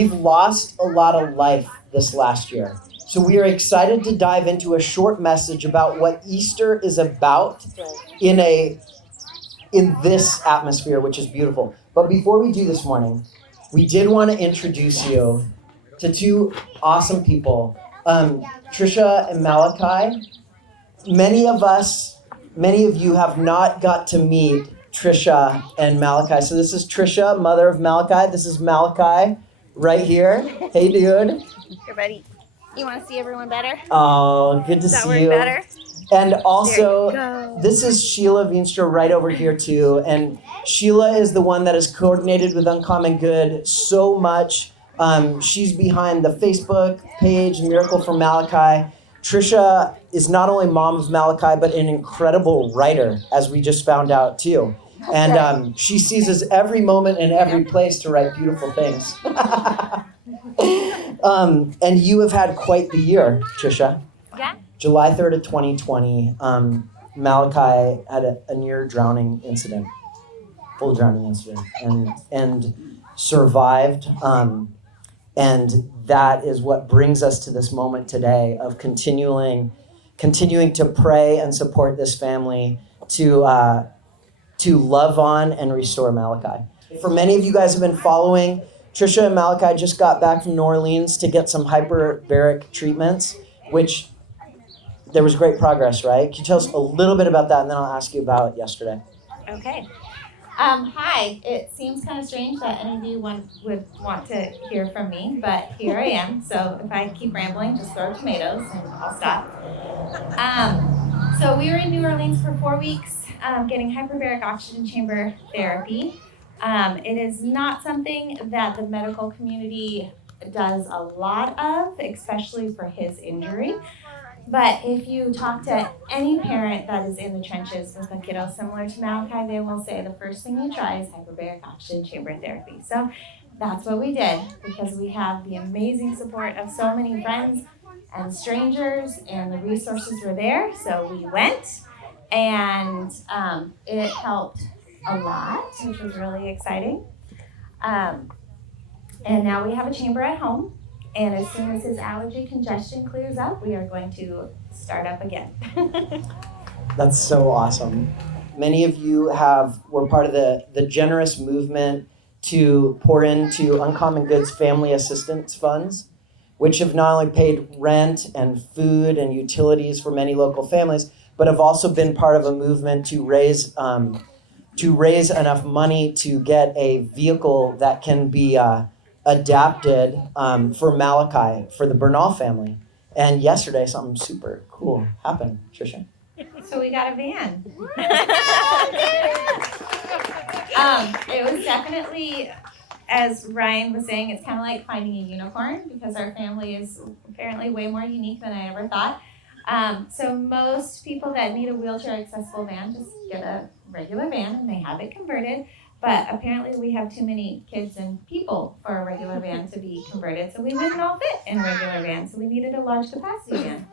we've lost a lot of life this last year. So we are excited to dive into a short message about what Easter is about in this atmosphere, which is beautiful. But before we do this morning, we did want to introduce you to two awesome people, Trisha and Malachi. Many of you have not got to meet Trisha and Malachi. So this is Trisha, mother of Malachi. This is Malachi right here. Hey, dude. Here, buddy. You want to see everyone better? Oh, good to see you. Better? And also, this is Sheila Veenstra right over here too. And Sheila is the one that has coordinated with Uncommon Good so much. She's behind the Facebook page, Miracle for Malachi. Trisha is not only mom of Malachi, but an incredible writer, as we just found out too. And she seizes every moment and every place to write beautiful things. And you have had quite the year, Trisha. Yeah. July 3rd of 2020, Malachi had a near drowning incident, full drowning incident, and survived. And that is what brings us to this moment today of continuing to pray and support this family to love on and restore Malachi. For many of you guys have been following, Trisha and Malachi just got back from New Orleans to get some hyperbaric treatments, which there was great progress, right? Can you tell us a little bit about that, and then I'll ask you about yesterday. Okay. Hi. It seems kind of strange that any of you would want to hear from me, but here I am. So if I keep rambling, just throw tomatoes and I'll stop. So we were in New Orleans for 4 weeks getting hyperbaric oxygen chamber therapy. It is not something that the medical community does a lot of, especially for his injury. But if you talk to any parent that is in the trenches with a kiddo similar to Malachi, they will say the first thing you try is hyperbaric oxygen chamber therapy. So that's what we did, because we have the amazing support of so many friends and strangers, and the resources were there. So we went, and it helped a lot, which was really exciting. And now we have a chamber at home. And as soon as his allergy congestion clears up, we are going to start up again. That's so awesome. Many of you were part of the generous movement to pour into Uncommon Good's family assistance funds, which have not only paid rent and food and utilities for many local families, but have also been part of a movement to raise enough money to get a vehicle that can be adapted for Malachi, for the Bernal family. And yesterday, something super cool happened, Trisha. So we got a van. It was definitely, as Ryan was saying, it's kind of like finding a unicorn, because our family is apparently way more unique than I ever thought. So most people that need a wheelchair accessible van just get a regular van and they have it converted. But apparently we have too many kids and people for a regular van to be converted, so we wouldn't all fit in a regular van, so we needed a large capacity van.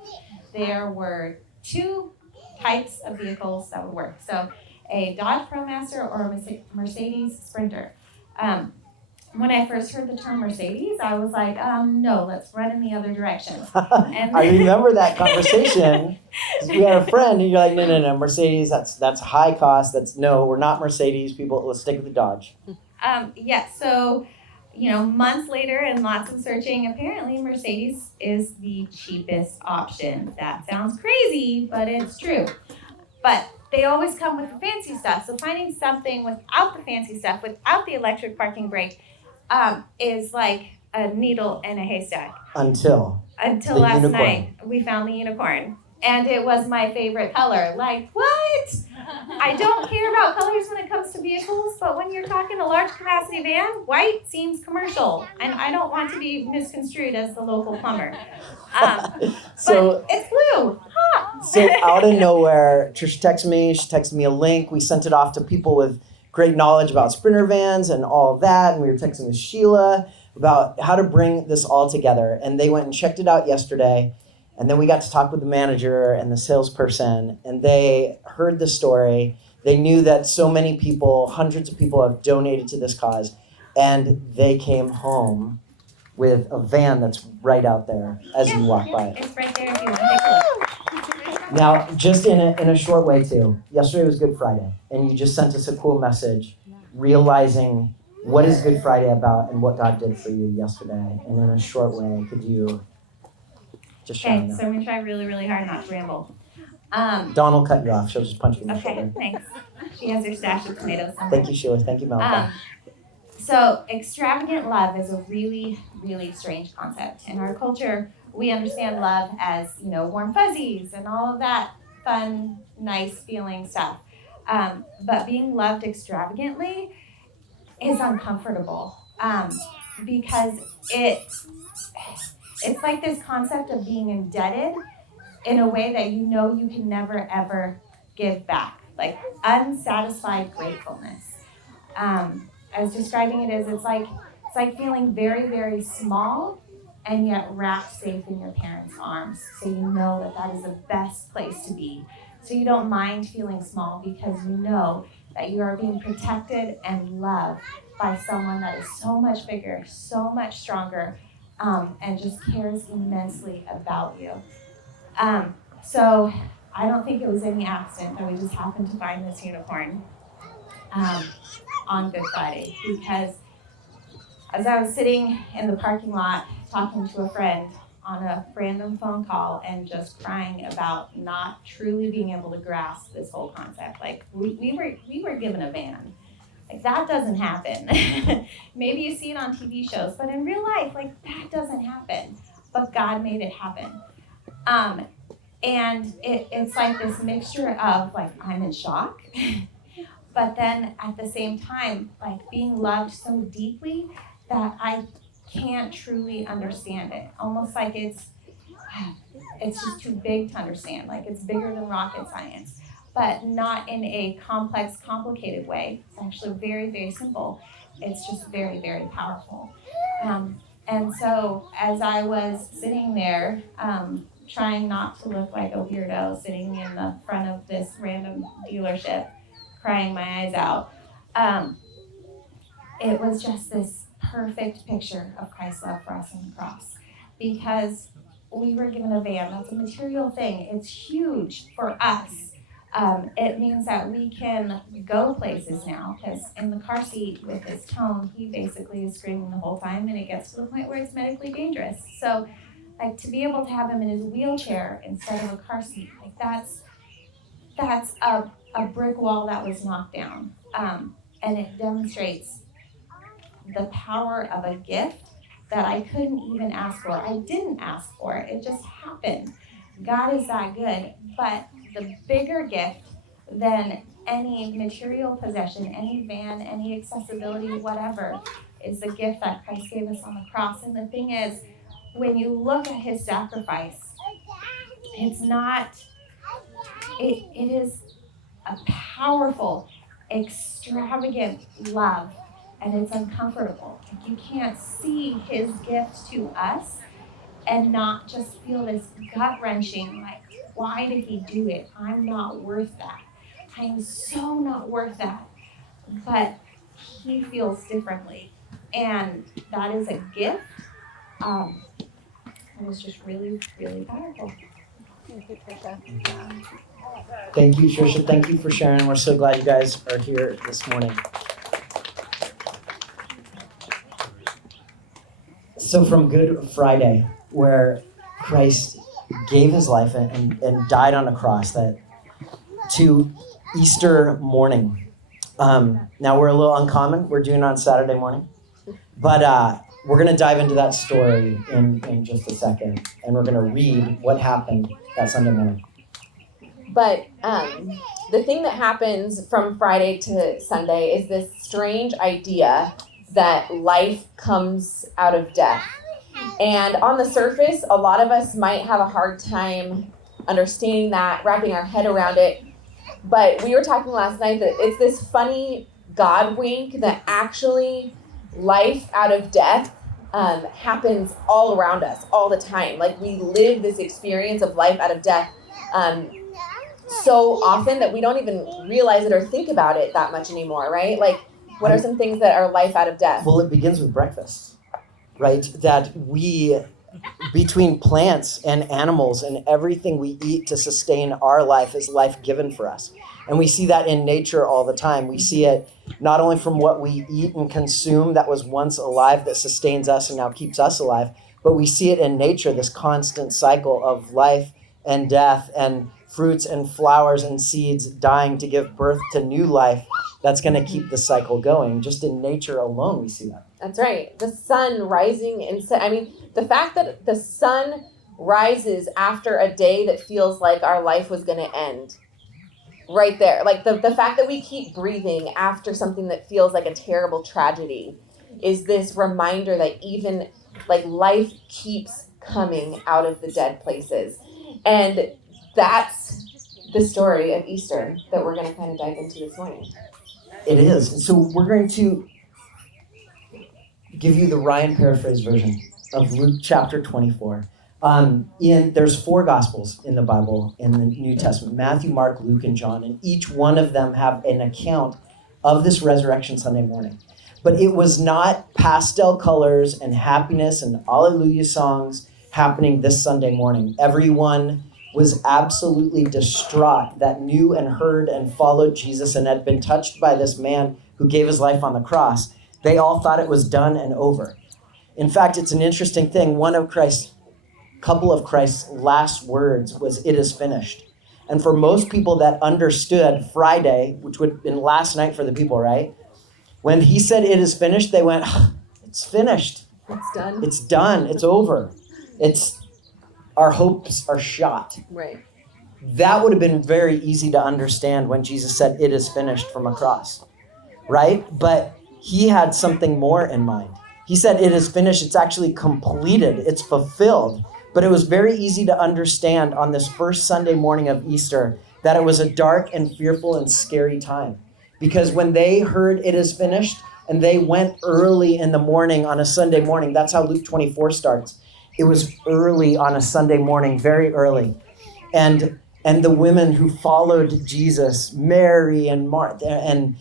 There were two types of vehicles that would work. So a Dodge ProMaster or a Mercedes Sprinter. When I first heard the term Mercedes, I was like, no, let's run in the other direction. And I remember that conversation. We had a friend, and you're like, no, Mercedes, that's high cost. No, we're not Mercedes people. Let's stick with the Dodge. So, months later and lots of searching, apparently Mercedes is the cheapest option. That sounds crazy, but it's true. But they always come with the fancy stuff. So finding something without the fancy stuff, without the electric parking brake, is like a needle in a haystack. Until last night, we found the unicorn. And it was my favorite color. Like, what? I don't care about colors when it comes to vehicles, but when you're talking a large capacity van, white seems commercial. And I don't want to be misconstrued as the local plumber. But it's blue. Huh. So out of nowhere, Trish texted me. She texted me a link. We sent it off to people with great knowledge about Sprinter vans and all of that. And we were texting with Sheila about how to bring this all together. And they went and checked it out yesterday. And then we got to talk with the manager and the salesperson, and they heard the story. They knew that so many people, hundreds of people have donated to this cause, and they came home with a van that's right out there as you walk by it. It's right there if you want to take a look. Now, just in a short way too, yesterday was Good Friday, and you just sent us a cool message realizing what is Good Friday about and what God did for you yesterday. And in a short way, could you just share Okay, that? so I'm going to try really, really hard not to ramble. Dawn will cut you off. She'll just punch you in the Okay, shoulder. thanks. She has her stash of tomatoes somewhere. Thank you, Sheila. Thank you, Malachi. So extravagant love is a really, really strange concept. In our culture, we understand love as, warm fuzzies and all of that fun, nice feeling stuff. But being loved extravagantly is uncomfortable because it's like this concept of being indebted in a way that you can never, ever give back, like unsatisfied gratefulness. I was describing it as it's like feeling very, very small and yet wrapped safe in your parents' arms. So you know that is the best place to be. So you don't mind feeling small because you know that you are being protected and loved by someone that is so much bigger, so much stronger, and just cares immensely about you. So I don't think it was any accident that we just happened to find this unicorn on Good Friday, because as I was sitting in the parking lot talking to a friend on a random phone call and just crying about not truly being able to grasp this whole concept. Like we were given a van. Like that doesn't happen. Maybe you see it on TV shows, but in real life, like that doesn't happen. But God made it happen. And it's like this mixture of like I'm in shock, but then at the same time, like being loved so deeply that I can't truly understand it. Almost like it's just too big to understand. Like it's bigger than rocket science, but not in a complex, complicated way. It's actually very, very simple. It's just very, very powerful. And so as I was sitting there, trying not to look like a weirdo sitting in the front of this random dealership, crying my eyes out, it was just this perfect picture of Christ's love for us on the cross. Because we were given a van. That's a material thing. It's huge for us. It means that we can go places now, because in the car seat with his tone, he basically is screaming the whole time, and it gets to the point where it's medically dangerous. So, like, to be able to have him in his wheelchair instead of a car seat, like that's a brick wall that was knocked down, and it demonstrates the power of a gift that I couldn't even ask for. I didn't ask for it. It just happened. God is that good. But the bigger gift than any material possession, any van, any accessibility, whatever, is the gift that Christ gave us on the cross. And the thing is, when you look at his sacrifice, it's not, it is a powerful, extravagant love. And it's uncomfortable. Like you can't see his gift to us and not just feel this gut-wrenching, like, why did he do it? I'm not worth that. I am so not worth that. But he feels differently. And that is a gift. It was just really, really powerful. Thank you, Trisha. Thank you, Trisha. Thank you for sharing. We're so glad you guys are here this morning. So from Good Friday, where Christ gave his life and died on a cross, that to Easter morning. Now we're a little uncommon. We're doing it on Saturday morning. But we're going to dive into that story in just a second. And we're going to read what happened that Sunday morning. But the thing that happens from Friday to Sunday is this strange idea that life comes out of death. And on the surface, a lot of us might have a hard time understanding that, wrapping our head around it. But we were talking last night that it's this funny God wink that actually life out of death happens all around us all the time. Like we live this experience of life out of death so often that we don't even realize it or think about it that much anymore, right? Like, what are some things that are life out of death? Well, it begins with breakfast. right? That we, between plants and animals and everything we eat to sustain our life, is life given for us. And we see that in nature all the time. We see it not only from what we eat and consume that was once alive, that sustains us and now keeps us alive, but we see it in nature, this constant cycle of life and death and fruits and flowers and seeds dying to give birth to new life that's going to keep the cycle going. Just in nature alone, we see that. That's right. The sun rising the fact that the sun rises after a day that feels like our life was going to end. Right there. Like the fact that we keep breathing after something that feels like a terrible tragedy is this reminder that even like life keeps coming out of the dead places. And that's the story of Easter that we're going to kind of dive into this morning. It is. So we're going to give you the Ryan paraphrase version of Luke chapter 24. There's 4 Gospels in the Bible in the New Testament: Matthew, Mark, Luke, and John, and each one of them have an account of this Resurrection Sunday morning. But it was not pastel colors and happiness and Alleluia songs happening this Sunday morning. Everyone was absolutely distraught that knew and heard and followed Jesus and had been touched by this man who gave his life on the cross. They all thought it was done and over. In fact, it's an interesting thing. Couple of Christ's last words was, "It is finished." And for most people that understood Friday, which would have been last night for the people, right? When he said, "It is finished," they went, "It's finished. It's done. It's done. It's over. Our hopes are shot." Right. That would have been very easy to understand when Jesus said, "It is finished" from a cross, right? But he had something more in mind. He said, "It is finished." It's actually completed. It's fulfilled. But it was very easy to understand on this first Sunday morning of Easter that it was a dark and fearful and scary time. Because when they heard "it is finished," and they went early in the morning on a Sunday morning, that's how Luke 24 starts. It was early on a Sunday morning, very early. And the women who followed Jesus, Mary and Martha and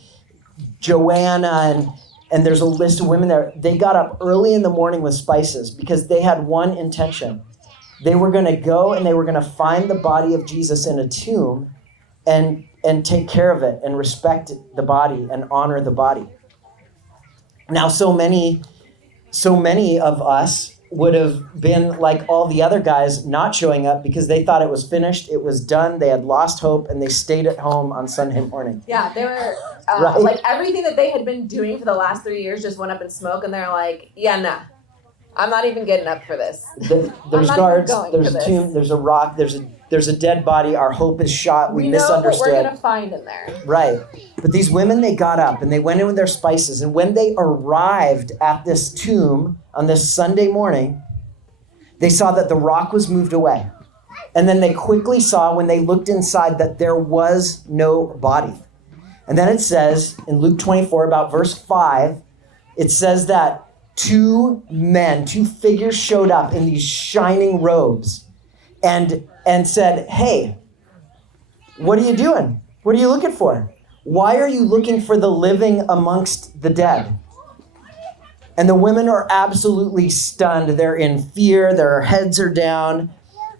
Joanna, and there's a list of women there, they got up early in the morning with spices because they had one intention. They were going to go and they were going to find the body of Jesus in a tomb and take care of it and respect the body and honor the body. Now, so many of us would have been like all the other guys, not showing up because they thought it was finished, it was done, they had lost hope, and they stayed at home on Sunday morning. Yeah, they were Right? like everything that they had been doing for the last 3 years just went up in smoke, and they're like, "Yeah, nah, I'm not even getting up for this. There's guards, there's a tomb, there's a rock, there's a dead body. Our hope is shot. We misunderstood. Know what we're gonna find in there." Right. But these women, they got up and they went in with their spices. And when they arrived at this tomb on this Sunday morning, they saw that the rock was moved away. And then they quickly saw, when they looked inside, that there was no body. And then it says in Luke 24, about verse 5, it says that 2 figures showed up in these shining robes and said, "Hey, what are you doing? What are you looking for? Why are you looking for the living amongst the dead?" And the women are absolutely stunned. They're in fear. Their heads are down.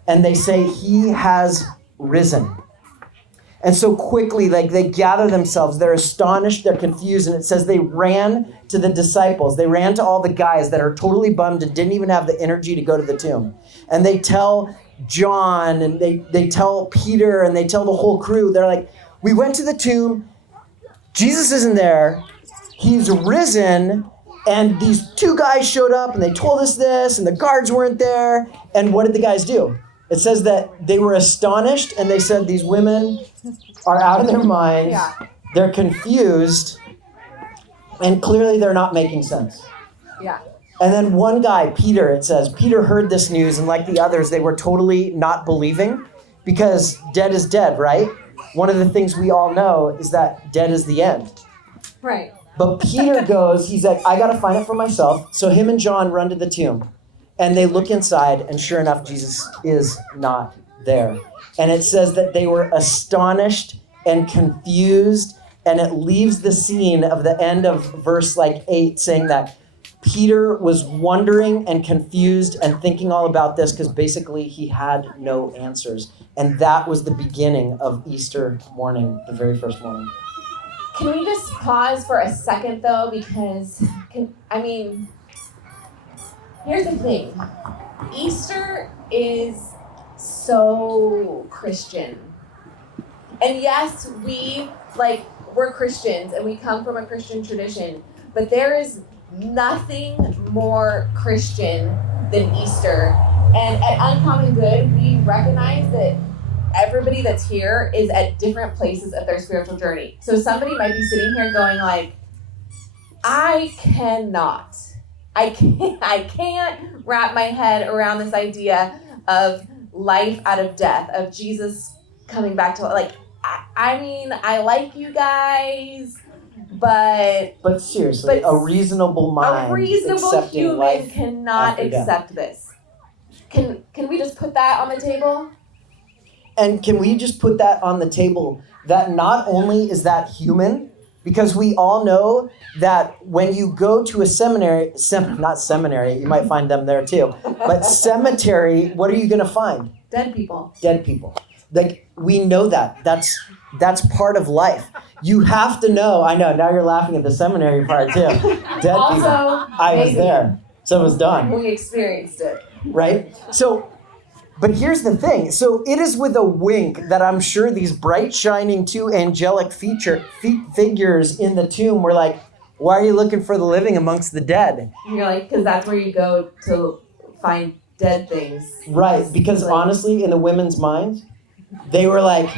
And they say, "He has risen." And so quickly, they gather themselves. They're astonished. They're confused. And it says they ran to the disciples. They ran to all the guys that are totally bummed and didn't even have the energy to go to the tomb. And they tell John, and they tell Peter, and they tell the whole crew. They're like, "We went to the tomb. Jesus isn't there. He's risen. And these 2 guys showed up, and they told us this, and the guards weren't there." And what did the guys do? It says that they were astonished, and they said, "These women are out of their minds. Yeah. They're confused, and clearly they're not making sense." Yeah. And then one guy, Peter, it says, Peter heard this news, and like the others, they were totally not believing, because dead is dead, right? One of the things we all know is that dead is the end. Right. But Peter goes, he's like, "I got to find it for myself." So him and John run to the tomb. And they look inside, and sure enough, Jesus is not there. And it says that they were astonished and confused, and it leaves the scene of the end of verse 8 saying that Peter was wondering and confused and thinking all about this because basically he had no answers. And that was the beginning of Easter morning, the very first morning. Can we just pause for a second, though? Because, here's the thing. Easter is so Christian. And yes, we're Christians and we come from a Christian tradition, but there is nothing more Christian than Easter. And at Uncommon Good, we recognize that everybody that's here is at different places of their spiritual journey. So somebody might be sitting here going like, I can't wrap my head around this idea of life out of death, of Jesus coming back to life. I like you guys, but seriously, a reasonable mind, a reasonable accepting human life cannot accept this. Can we just put that on the table? And can we just put that on the table that not only is that human, because we all know that when you go to a seminary, not seminary, you might find them there too, but cemetery, what are you going to find? Dead people. Dead people. Like, we know that. That's part of life. You have to know. I know, now you're laughing at the seminary part too. Dead Also, people. I was there. So it was done. We experienced it. Right? So, but here's the thing. So it is with a wink that I'm sure these bright, shining two angelic figures in the tomb were like, why are you looking for the living amongst the dead? And you're like, because that's where you go to find dead things. Right, because honestly, in the women's minds, they were like,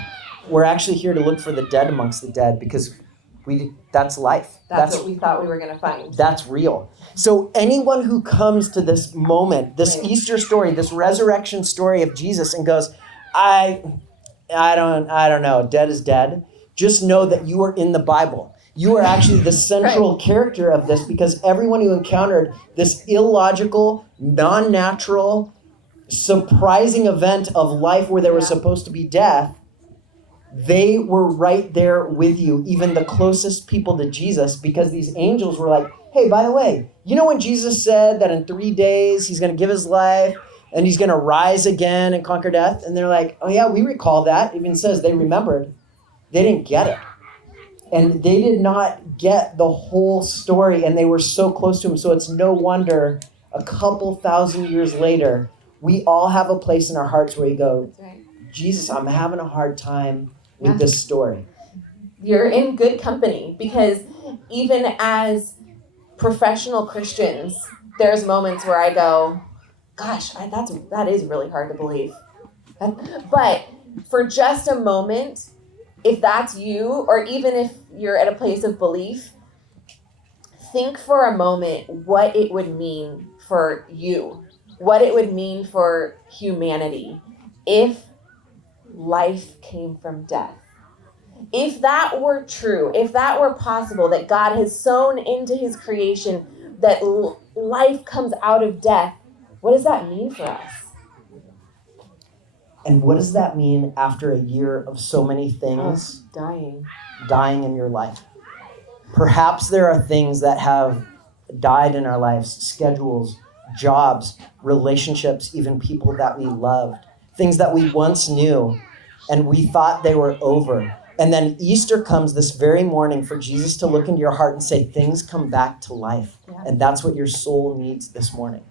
we're actually here to look for the dead amongst the dead because that's life. That's what we thought we were going to find. That's real. So anyone who comes to this moment, this Easter story, this resurrection story of Jesus and goes, I don't know, dead is dead. Just know that you are in the Bible. You are actually the central character of this because everyone who encountered this illogical, non-natural, surprising event of life where there was supposed to be death, they were right there with you, even the closest people to Jesus, because these angels were like, hey, by the way, you know when Jesus said that in 3 days he's going to give his life and he's going to rise again and conquer death? And they're like, oh yeah, we recall that. It even says they remembered. They didn't get it. And they did not get the whole story, and they were so close to him. So it's no wonder a couple thousand years later, we all have a place in our hearts where you go, Jesus, I'm having a hard time with this story. You're in good company, because even as professional Christians, there's moments where I go, gosh, that is really hard to believe. But for just a moment, if that's you, or even if you're at a place of belief, think for a moment what it would mean for you, what it would mean for humanity if life came from death. If that were true, if that were possible, that God has sown into his creation, that life comes out of death, what does that mean for us? And what does that mean after a year of so many things dying in your life? Perhaps there are things that have died in our lives, schedules, jobs, relationships, even people that we loved, things that we once knew and we thought they were over. And then Easter comes this very morning for Jesus to look into your heart and say, things come back to life. Yeah. And that's what your soul needs this morning.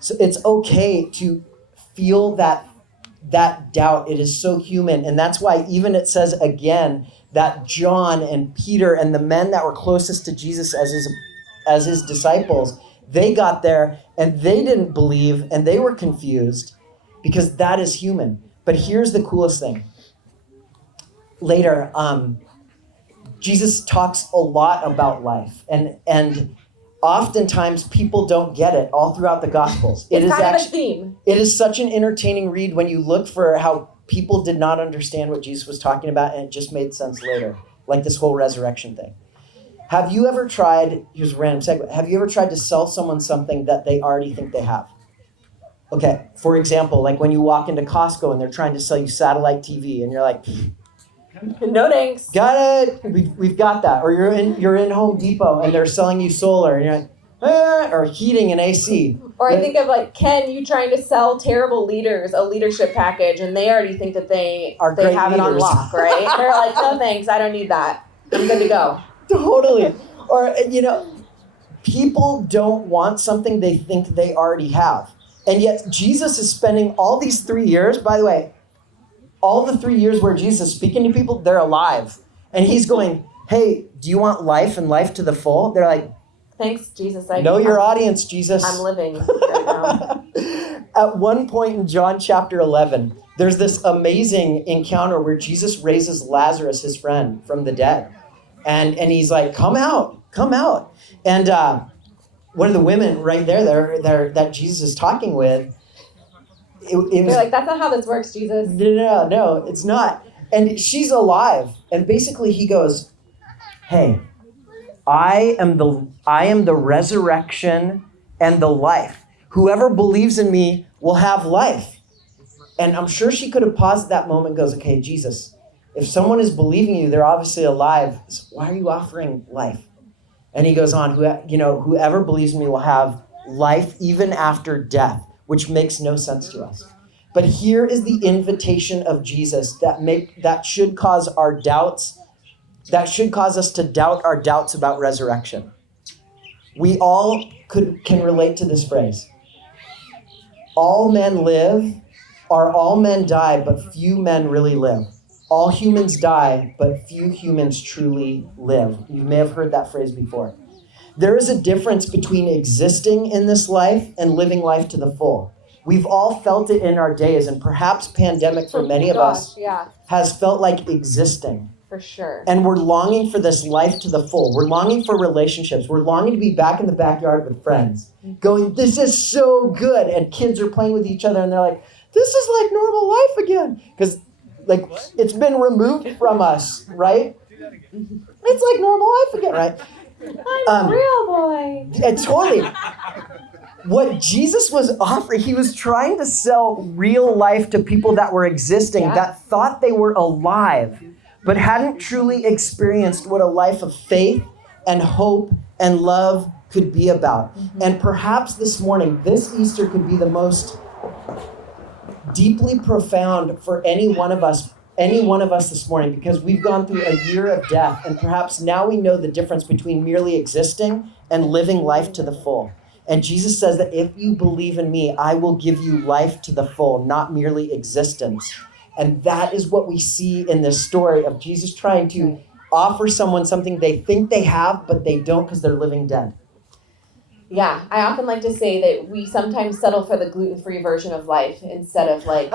So it's okay to feel that doubt. It is so human. And that's why even it says again that John and Peter and the men that were closest to Jesus as his disciples, they got there and they didn't believe and they were confused because that is human. But here's the coolest thing. Later, Jesus talks a lot about life, and oftentimes people don't get it all throughout the Gospels. It's kind of a theme. It is such an entertaining read when you look for how people did not understand what Jesus was talking about, and it just made sense later, like this whole resurrection thing. Have you ever tried, here's a random segment, have you ever tried to sell someone something that they already think they have? Okay, for example, like when you walk into Costco and they're trying to sell you satellite TV, and you're like, no thanks. Got it. We've got that. Or you're in Home Depot and they're selling you solar and you're like, or heating and AC. Or I think of like Ken, you trying to sell terrible leaders a leadership package, and they already think that they Are great have it on leaders. lock, right? They're like, no thanks, I don't need that. I'm good to go. Totally. Or, people don't want something they think they already have. And yet Jesus is spending all these 3 years, by the way, all the 3 years where Jesus is speaking to people, they're alive. And he's going, hey, do you want life and life to the full? They're like, Thanks, Jesus. know your audience, Jesus. I'm living right now. At one point in John chapter 11, there's this amazing encounter where Jesus raises Lazarus, his friend, from the dead. And he's like, come out. And one of the women right there that Jesus is talking with, it was They're like, that's not how this works, Jesus. No, it's not. And she's alive. And basically he goes, hey, I am the resurrection and the life. Whoever believes in me will have life. And I'm sure she could have paused at that moment and goes, okay, Jesus, if someone is believing you, they're obviously alive. So why are you offering life? And he goes on, whoever believes in me will have life even after death, which makes no sense to us. But here is the invitation of Jesus that should cause our doubts. That should cause us to doubt our doubts about resurrection. We all can relate to this phrase. All men live, or all men die, but few men really live. All humans die, but few humans truly live. You may have heard that phrase before. There is a difference between existing in this life and living life to the full. We've all felt it in our days, and perhaps pandemic for many of us has felt like existing. For sure. And we're longing for this life to the full. We're longing for relationships. We're longing to be back in the backyard with friends, going, this is so good. And kids are playing with each other, and they're like, this is like normal life again. Because it's been removed from us, right? It's like normal life again, right? I'm a real boy. Totally. What Jesus was offering, he was trying to sell real life to people that were existing, that thought they were alive, but hadn't truly experienced what a life of faith and hope and love could be about. Mm-hmm. And perhaps this morning, this Easter could be the most deeply profound for any one of us this morning, because we've gone through a year of death, and perhaps now we know the difference between merely existing and living life to the full. And Jesus says that if you believe in me, I will give you life to the full, not merely existence. And that is what we see in this story of Jesus trying to offer someone something they think they have, but they don't because they're living dead. Yeah, I often like to say that we sometimes settle for the gluten-free version of life instead of like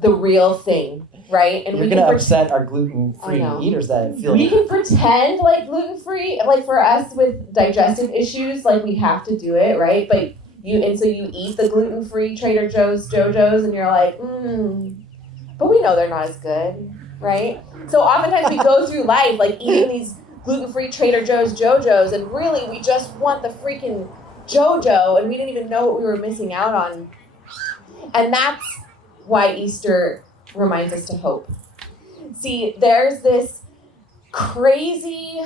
the real thing, right? And we're going to upset our gluten-free eaters that feel. We can pretend like gluten-free, like for us with digestive issues, like we have to do it, right? But you eat the gluten-free Trader Joe's, JoJo's, and you're like, but we know they're not as good, right? So oftentimes we go through life like eating these gluten-free Trader Joe's, JoJo's, and really we just want the freaking JoJo, and we didn't even know what we were missing out on. And that's why Easter reminds us to hope. See, there's this crazy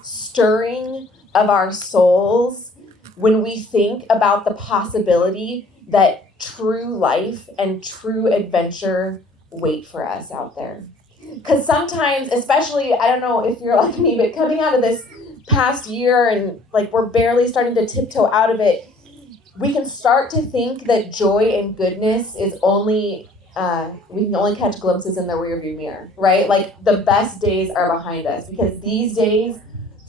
stirring of our souls when we think about the possibility that true life and true adventure wait for us out there. Because sometimes, especially, I don't know if you're like me, but coming out of this past year and like we're barely starting to tiptoe out of it, we can start to think that joy and goodness is only, we can only catch glimpses in the rearview mirror, right? Like the best days are behind us, because these days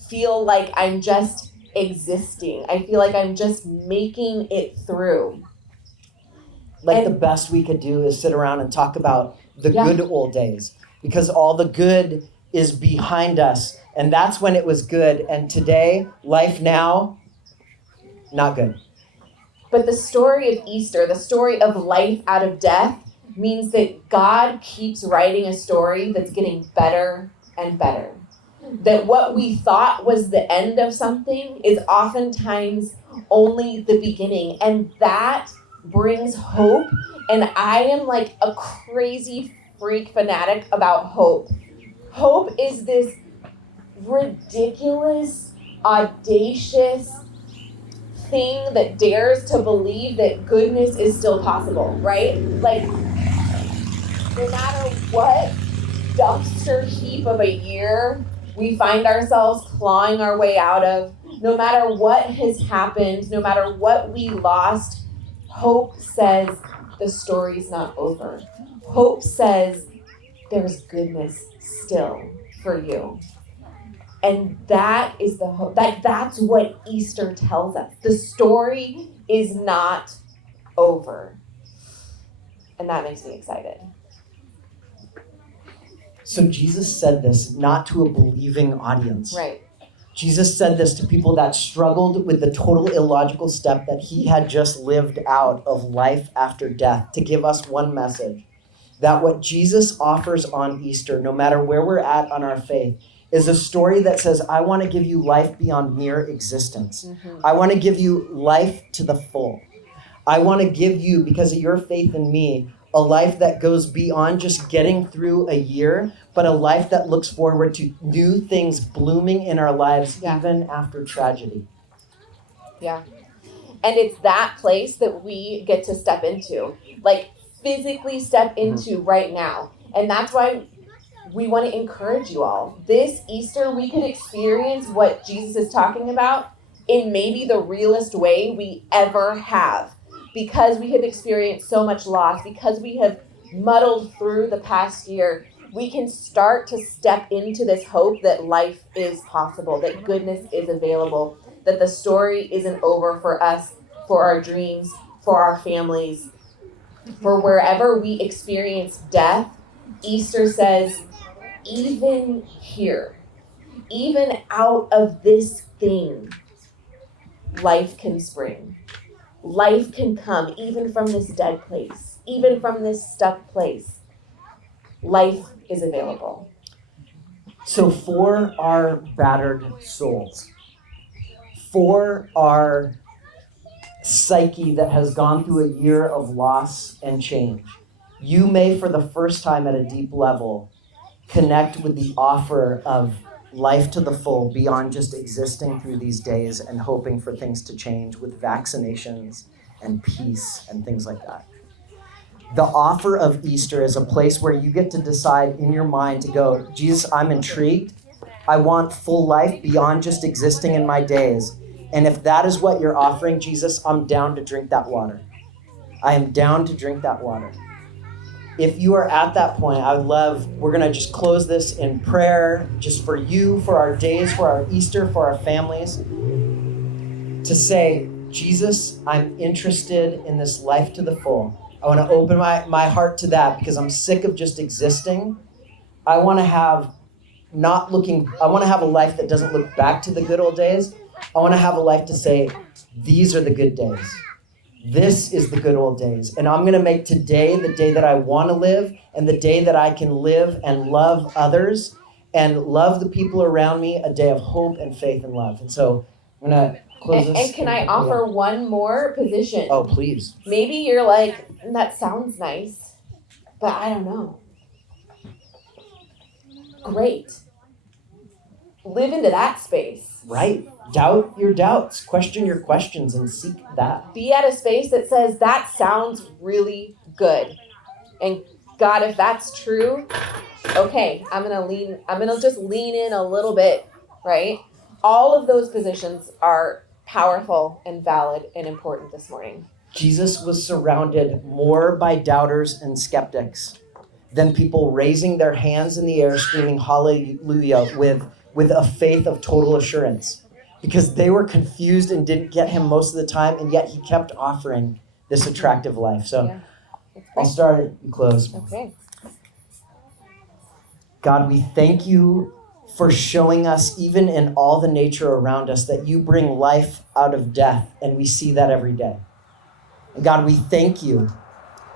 feel like I'm just existing. I feel like I'm just making it through. The best we could do is sit around and talk about the good old days, because all the good is behind us, and that's when it was good. And today, life now, not good. But the story of Easter, the story of life out of death, means that God keeps writing a story that's getting better and better. That what we thought was the end of something is oftentimes only the beginning. And that brings hope. And I am like a crazy freak fanatic about hope. Hope is this ridiculous audacious thing that dares to believe that goodness is still possible, right? Like, no matter what dumpster heap of a year we find ourselves clawing our way out of, no matter what has happened, no matter what we lost, hope says the story's not over. Hope says there's goodness still for you. And that is the hope. That's what Easter tells us. The story is not over. And that makes me excited. So Jesus said this not to a believing audience. Right. Jesus said this to people that struggled with the total illogical step that he had just lived out of life after death, to give us one message: that what Jesus offers on Easter, no matter where we're at on our faith, is a story that says, I want to give you life beyond mere existence. Mm-hmm. I want to give you life to the full. I want to give you, because of your faith in me, a life that goes beyond just getting through a year, but a life that looks forward to new things blooming in our lives, even after tragedy. Yeah. And it's that place that we get to step into, like physically step into right now. And that's why we want to encourage you all. This Easter, we could experience what Jesus is talking about in maybe the realest way we ever have, because we have experienced so much loss, because we have muddled through the past year. We can start to step into this hope that life is possible, that goodness is available, that the story isn't over for us, for our dreams, for our families, for wherever we experience death. Easter says, even here, even out of this thing, life can spring. Life can come, even from this dead place, even from this stuck place. Life is available. So for our battered souls, for our psyche that has gone through a year of loss and change, you may, for the first time at a deep level, connect with the offer of life to the full beyond just existing through these days and hoping for things to change with vaccinations and peace and things like that. The offer of Easter is a place where you get to decide in your mind to go, Jesus, I'm intrigued. I want full life beyond just existing in my days. And if that is what you're offering, Jesus, I'm down to drink that water. I am down to drink that water. If you are at that point, I would love, we're going to just close this in prayer, just for you, for our days, for our Easter, for our families, to say, Jesus, I'm interested in this life to the full. I want to open my heart to that because I'm sick of just existing. I want to have a life that doesn't look back to the good old days. I want to have a life to say, these are the good days. This is the good old days. And I'm going to make today the day that I want to live, and the day that I can live and love others and love the people around me, a day of hope and faith and love. And so I'm going to close this. And can I offer one more position? Oh, please. Maybe you're like, that sounds nice, but I don't know. Great. Live into that space. Right. Doubt your doubts. Question your questions and seek that. Be at a space that says, that sounds really good. And God, if that's true, okay, I'm gonna just lean in a little bit, right? All of those positions are powerful and valid and important this morning. Jesus was surrounded more by doubters and skeptics than people raising their hands in the air screaming hallelujah with a faith of total assurance, because they were confused and didn't get him most of the time, and yet he kept offering this attractive life. So I'll start it and close. Okay. God, we thank you for showing us, even in all the nature around us, that you bring life out of death, and we see that every day. And God, we thank you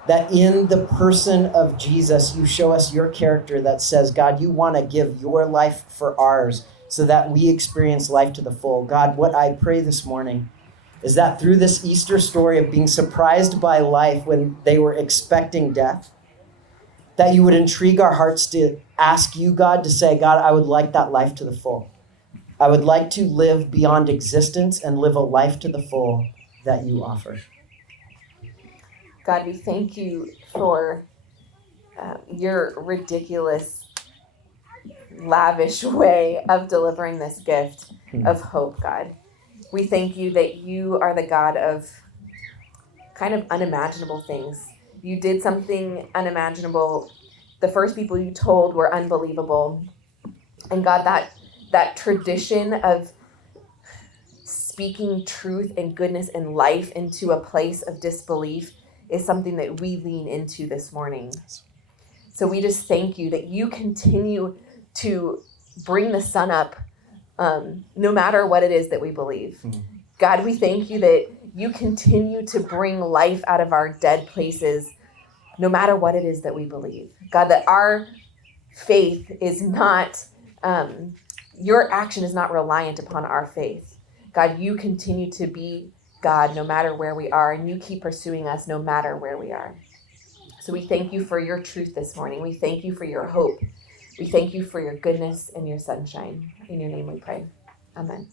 that in the person of Jesus, you show us your character that says, God, you want to give your life for ours so that we experience life to the full. God, what I pray this morning is that through this Easter story of being surprised by life when they were expecting death, that you would intrigue our hearts to ask you, God, to say, God, I would like that life to the full. I would like to live beyond existence and live a life to the full that you offer. God, we thank you for your ridiculous, lavish way of delivering this gift of hope, God. We thank you that you are the God of kind of unimaginable things. You did something unimaginable. The first people you told were unbelievable. And God, that tradition of speaking truth and goodness and life into a place of disbelief is something that we lean into this morning. So we just thank you that you continue to bring the sun up, no matter what it is that we believe. God, we thank you that you continue to bring life out of our dead places, no matter what it is that we believe. God, that our faith is not, your action is not reliant upon our faith. God, you continue to be God no matter where we are, and you keep pursuing us no matter where we are. So we thank you for your truth this morning. We thank you for your hope. We thank you for your goodness and your sunshine. In your name we pray. Amen.